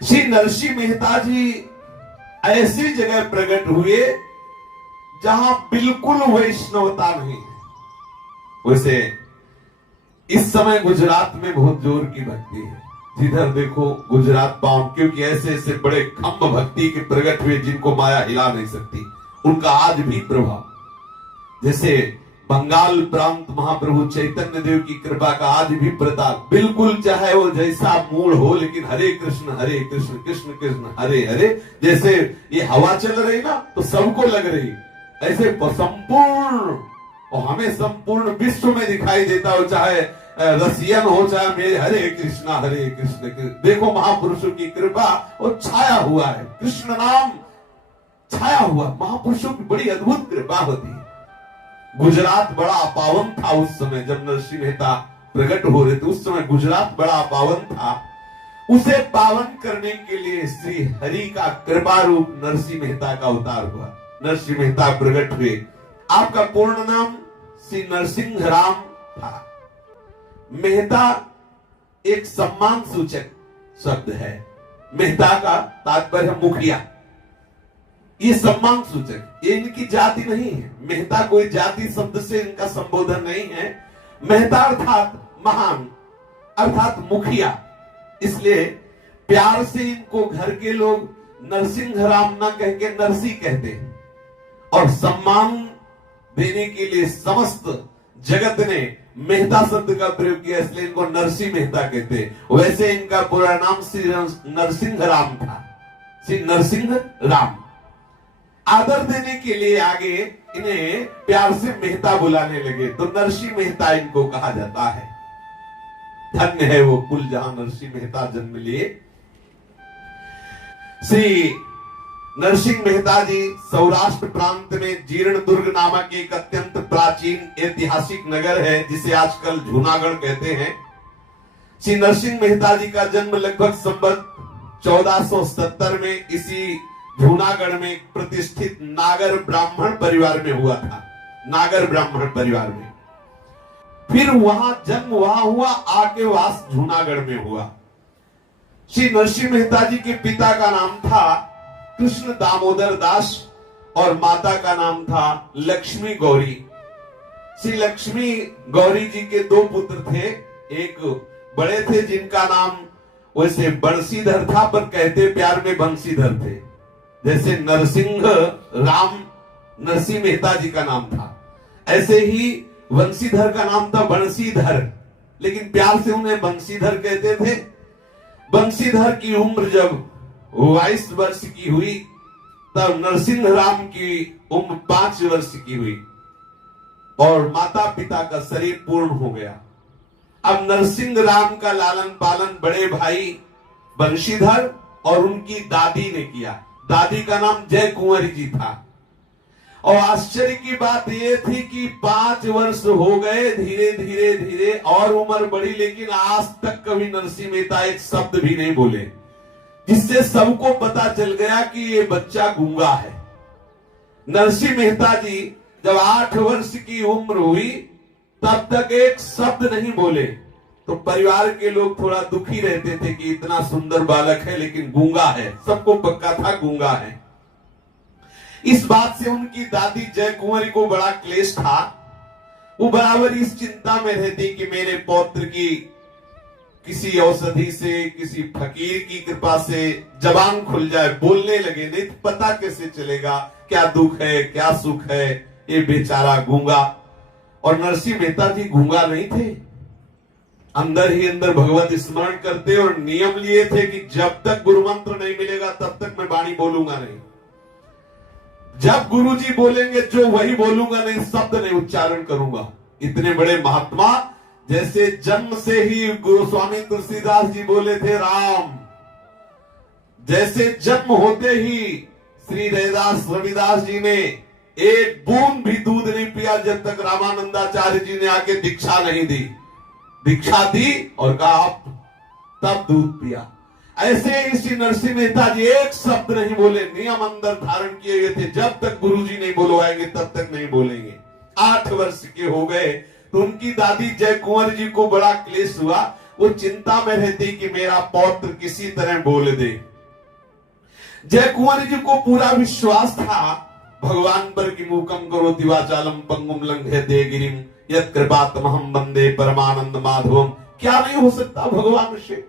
श्री नरसिंह मेहता जी ऐसी जगह प्रकट हुए जहां बिल्कुल वैष्णवता नहीं है। वैसे इस समय गुजरात में बहुत जोर की भक्ति है, जिधर देखो गुजरात बाउंड, क्योंकि ऐसे ऐसे बड़े खम्भ भक्ति के प्रकट हुए जिनको माया हिला नहीं सकती, उनका आज भी प्रभाव। जैसे बंगाल प्रांत महाप्रभु चैतन्य देव की कृपा का आज भी प्रताप, बिल्कुल चाहे वो जैसा मूड हो, लेकिन हरे कृष्ण कृष्ण कृष्ण हरे हरे, जैसे ये हवा चल रही ना तो सबको लग रही, ऐसे संपूर्ण और हमें संपूर्ण विश्व में दिखाई देता हो, चाहे रसियन हो चाहे मेरे हरे कृष्ण। देखो महापुरुषों की कृपा और छाया हुआ है, कृष्ण नाम छाया हुआ, महापुरुषों की बड़ी अद्भुत कृपा होती है। गुजरात बड़ा अपावन था उस समय जब नरसिंह मेहता प्रकट हो रहे थे, उस समय गुजरात बड़ा अपावन था। उसे पावन करने के लिए श्री हरि का कृपा रूप नरसिंह मेहता का अवतार हुआ, नरसिंह मेहता प्रकट हुए। आपका पूर्ण नाम श्री नरसिंह राम था। मेहता एक सम्मान सूचक शब्द है, मेहता का तात्पर्य मुखिया, ये सम्मान सूचक, ये इनकी जाति नहीं है। मेहता कोई जाति शब्द से इनका संबोधन नहीं है। मेहता अर्थात महान, अर्थात मुखिया, इसलिए प्यार से इनको घर के लोग नरसिंह राम ना कह के नरसी कहते हैं, और सम्मान देने के लिए समस्त जगत ने मेहता शब्द का प्रयोग किया, इसलिए इनको नरसिंह मेहता कहते हैं। वैसे इनका पूरा नाम श्री नरसिंह राम था, श्री नरसिंह राम। आदर देने के लिए आगे इन्हें प्यार से मेहता बुलाने लगे, तो नरसिंह मेहता इनको कहा जाता है। धन्य है वो कुल जहां नरसिंह मेहता जन्म लिए। श्री नरसिंह मेहता जी सौराष्ट्र प्रांत में जीर्ण दुर्ग नामक एक अत्यंत प्राचीन ऐतिहासिक नगर है, जिसे आजकल जूनागढ़ कहते हैं। श्री नरसिंह मेहता जी का जन्म लगभग संवत 1470 में इसी जूनागढ़ में एक प्रतिष्ठित नागर ब्राह्मण परिवार में हुआ था, नागर ब्राह्मण परिवार में। फिर वहां जन्म वहां हुआ, आगे वास जूनागढ़ में हुआ। श्री नरसिंह मेहता जी के पिता का नाम था कृष्ण दामोदर दास और माता का नाम था लक्ष्मी गौरी। श्री लक्ष्मी गौरी जी के दो पुत्र थे, एक बड़े थे जिनका नाम वैसे बंशीधर था, पर कहते प्यार में बंशीधर थे, जैसे नरसिंह राम नरसिंह मेहता जी का नाम था, ऐसे ही बंशीधर का नाम था बंशीधर, लेकिन प्यार से उन्हें बंशीधर कहते थे। बंशीधर की उम्र जब 22 वर्ष की हुई, तब नरसिंह राम की उम्र 5 वर्ष की हुई और माता पिता का शरीर पूर्ण हो गया। अब नरसिंह राम का लालन पालन बड़े भाई बंशीधर और उनकी दादी ने किया। दादी का नाम जय कुंवरी जी था। और आश्चर्य की बात यह थी कि 5 वर्ष हो गए, धीरे धीरे धीरे और उम्र बढ़ी, लेकिन आज तक कभी नरसिंह मेहता एक शब्द भी नहीं बोले, जिससे सबको पता चल गया कि ये बच्चा गूंगा है। नरसिंह मेहता जी जब 8 वर्ष की उम्र हुई, तब तक एक शब्द नहीं बोले, तो परिवार के लोग थोड़ा दुखी रहते थे कि इतना सुंदर बालक है लेकिन गूंगा है, सबको पक्का था गूंगा है। इस बात से उनकी दादी जय कुंवरी को बड़ा क्लेश था। वो बराबर इस चिंता में रहती कि मेरे पौत्र की किसी औषधि से, किसी फकीर की कृपा से जबान खुल जाए, बोलने लगे, नहीं तो पता कैसे चलेगा क्या दुख है क्या सुख है, ये बेचारा गूंगा। और नरसिंह मेहता जी गूंगा नहीं थे, अंदर ही अंदर भगवत स्मरण करते और नियम लिए थे कि जब तक गुरु मंत्र नहीं मिलेगा तब तक मैं वाणी बोलूंगा नहीं, जब गुरुजी बोलेंगे जो वही बोलूंगा, नहीं शब्द नहीं उच्चारण करूंगा। इतने बड़े महात्मा, जैसे जन्म से ही गुरु स्वामी तुलसीदास जी बोले थे राम, जैसे जन्म होते ही श्री रैदास रविदास जी ने एक बूंद भी दूध नहीं पिया जब तक रामानंदाचार्य जी ने आके दीक्षा नहीं दी। दीक्षा दी और कहा आप तब दूध पिया। ऐसे ही श्री नरसिंह मेहता जी एक शब्द नहीं बोले, नियम अंदर धारण किए हुए थे, जब तक गुरुजी नहीं बुलवाएंगे तब तक नहीं बोलेंगे। 8 वर्ष के हो गए तो उनकी दादी जय कुंवर जी को बड़ा क्लेश हुआ। वो चिंता में रहती कि मेरा पौत्र किसी तरह बोल दे। जय कुंवर जी को पूरा विश्वास था भगवान पर कि मूकम करोति वाचालम पंगुम लंघयते गिरिम यत् कृपातमहं वंदे परमानंद माधवम। क्या नहीं हो सकता भगवान से?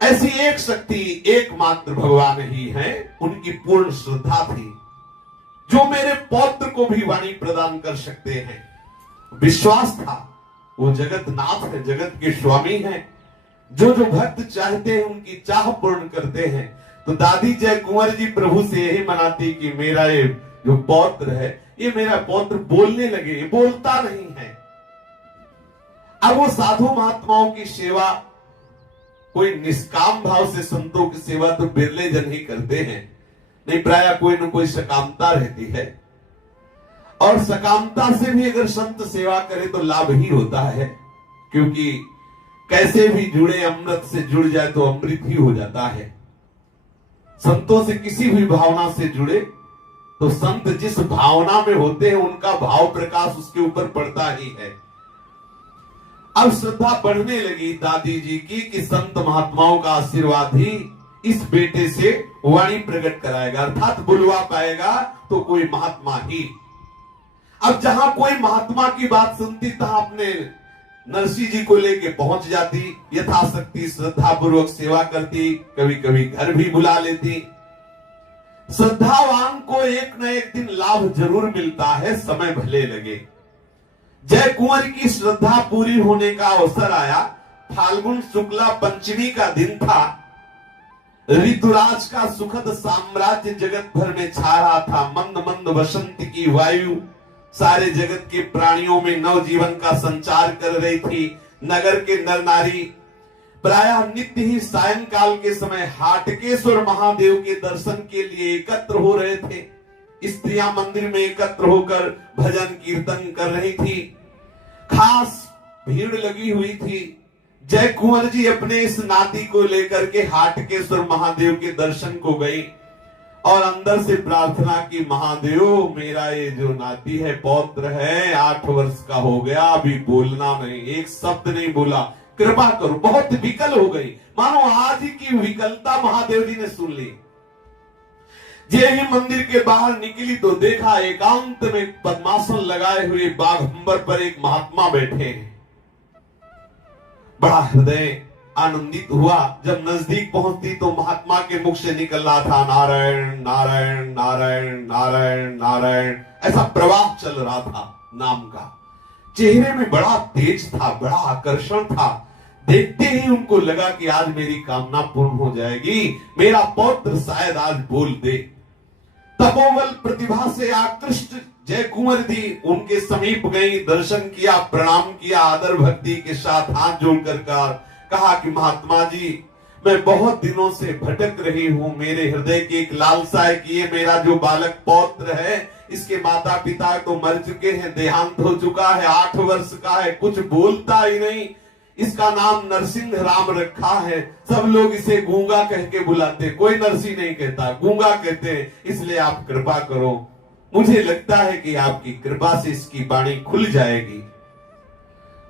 ऐसी एक शक्ति एकमात्र भगवान ही है। उनकी पूर्ण श्रद्धा थी जो मेरे पौत्र को भी वाणी प्रदान कर सकते हैं। विश्वास था वो जगत नाथ है, जगत के स्वामी हैं, जो जो भक्त चाहते हैं उनकी चाह पूर्ण करते हैं। तो दादी जय कुंवर जी प्रभु से यही मनाती कि मेरा ये जो पौत्र है, ये मेरा पौत्र बोलने लगे। ये बोलता नहीं है। अब वो साधु महात्माओं की सेवा कोई निष्काम भाव से, संतों की सेवा तो बिरले जन ही करते हैं, नहीं प्राय कोई न कोई सकामता रहती है। और सकामता से भी अगर संत सेवा करे तो लाभ ही होता है, क्योंकि कैसे भी जुड़े अमृत से जुड़ जाए तो अमृत ही हो जाता है। संतों से किसी भी भावना से जुड़े तो संत जिस भावना में होते हैं उनका भाव प्रकाश उसके ऊपर पड़ता ही है। अब श्रद्धा बढ़ने लगी दादी जी की कि संत महात्माओं का आशीर्वाद ही इस बेटे से वाणी प्रकट कराएगा, अर्थात बुलवा पाएगा तो कोई महात्मा ही। अब जहां कोई महात्मा की बात सुनती तहां अपने नरसिंह जी को लेके पहुंच जाती, यथाशक्ति श्रद्धा पूर्वक सेवा करती, कभी कभी घर भी बुला लेती। श्रद्धावान को एक न एक दिन लाभ जरूर मिलता है, समय भले लगे। जय कुंवर की श्रद्धा पूरी होने का अवसर आया। फाल्गुन शुक्ला पंचमी का दिन था। ऋतुराज का सुखद साम्राज्य जगत भर में छा रहा था। मंद मंद वसंत की वायु सारे जगत के प्राणियों में नव जीवन का संचार कर रही थी। नगर के नर नारी प्रायः नित्य ही सायंकाल के समय हाटकेश्वर महादेव के दर्शन के लिए एकत्र हो रहे थे। स्त्रियां मंदिर में एकत्र होकर भजन कीर्तन कर रही थी। खास भीड़ लगी हुई थी। जय कुंवर जी अपने इस नाती को लेकर के हाटकेश्वर महादेव के दर्शन को गई और अंदर से प्रार्थना की, महादेव मेरा ये जो नाती है, पौत्र है, 8 वर्ष का हो गया, अभी बोलना नहीं, एक शब्द नहीं बोला, कृपा करो। बहुत विकल हो गई, मानो आज ही की विकलता महादेव जी ने सुन ली। जे ही मंदिर के बाहर निकली तो देखा एकांत में पद्मासन लगाए हुए बाघंबर पर एक महात्मा बैठे हैं। बड़ा हृदय आनंदित हुआ। जब नजदीक पहुंचती तो महात्मा के मुख से निकल रहा था नारायण नारायण नारायण नारायण नारायण, ऐसा प्रवाह चल रहा था नाम का। चेहरे में बड़ा तेज था, बड़ा आकर्षण था। देखते ही उनको लगा कि आज मेरी कामना पूर्ण हो जाएगी, मेरा पौत्र शायद आज बोल दे। तपोबल प्रतिभा से आकृष्ट जय कुंवर जी उनके समीप गई, दर्शन किया, प्रणाम किया, आदर भक्ति के साथ हाथ जोड़कर कहा कि महात्मा जी मैं बहुत दिनों से भटक रही हूँ। मेरे हृदय की एक लालसा है कि ये मेरा जो बालक पौत्र है, इसके माता पिता तो मर चुके हैं, देहांत हो चुका है, 8 वर्ष का है, कुछ बोलता ही नहीं। इसका नाम नरसिंह राम रखा है। सब लोग इसे गूंगा कह के बुलाते, कोई नरसिंह नहीं कहता, गूंगा कहते हैं। इसलिए आप कृपा करो, मुझे लगता है कि आपकी कृपा से इसकी वाणी खुल जाएगी।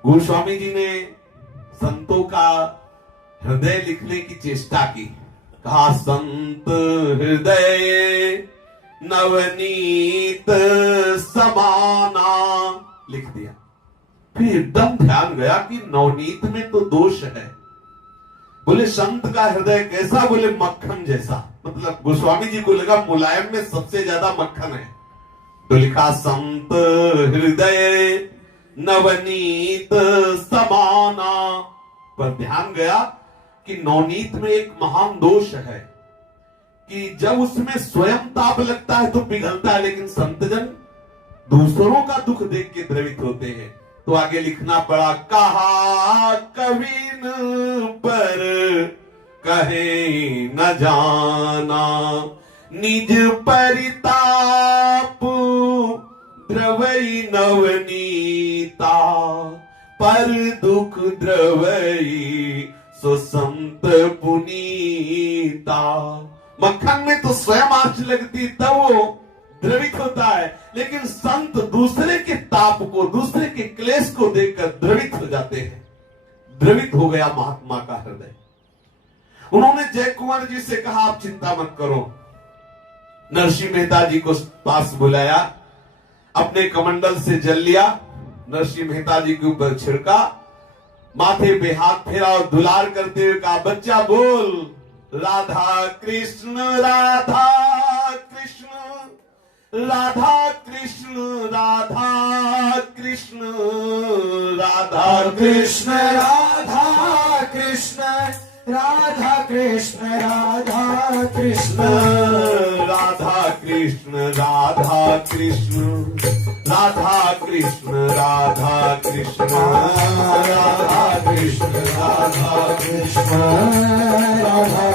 गोस्वामी जी ने संतों का हृदय लिखने की चेष्टा की। कहा संत हृदय नवनीत समाना, लिख दिया। फिर एकदम ध्यान गया कि नवनीत में तो दोष है। बोले संत का हृदय कैसा? बोले मक्खन जैसा। मतलब गोस्वामी जी को लगा मुलायम में सबसे ज्यादा मक्खन है, तो लिखा संत हृदय नवनीत समाना। पर ध्यान गया कि नवनीत में एक महान दोष है कि जब उसमें स्वयं ताप लगता है तो पिघलता है, लेकिन संतजन दूसरों का दुख देख के द्रवित होते हैं। तो आगे लिखना पड़ा, कहा कविन पर कहे न जाना, निज परिताप द्रवई नवनीता, पर दुख द्रवई सो संत पुनीता। मक्खन में तो स्वयं आंच लगती तब वो द्रवित होता है, लेकिन संत दूसरे के ताप को, दूसरे के क्लेश को देखकर द्रवित हो जाते हैं। द्रवित हो गया महात्मा का हृदय। उन्होंने जय कुंवर जी से कहा, आप चिंता मत करो। नरसिंह मेहता जी को पास बुलाया, अपने कमंडल से जल लिया, नरसिंह मेहता जी के ऊपर छिड़का, माथे पे हाथ फेरा और दुलार करते हुए कहा, बच्चा बोल राधा कृष्ण राधा कृष्ण राधा कृष्ण राधा कृष्ण राधा कृष्ण राधा कृष्ण राधा कृष्ण राधा कृष्ण राधा कृष्ण राधा कृष्ण राधा कृष्ण राधा कृष्ण राधा कृष्ण राधा कृष्ण राधा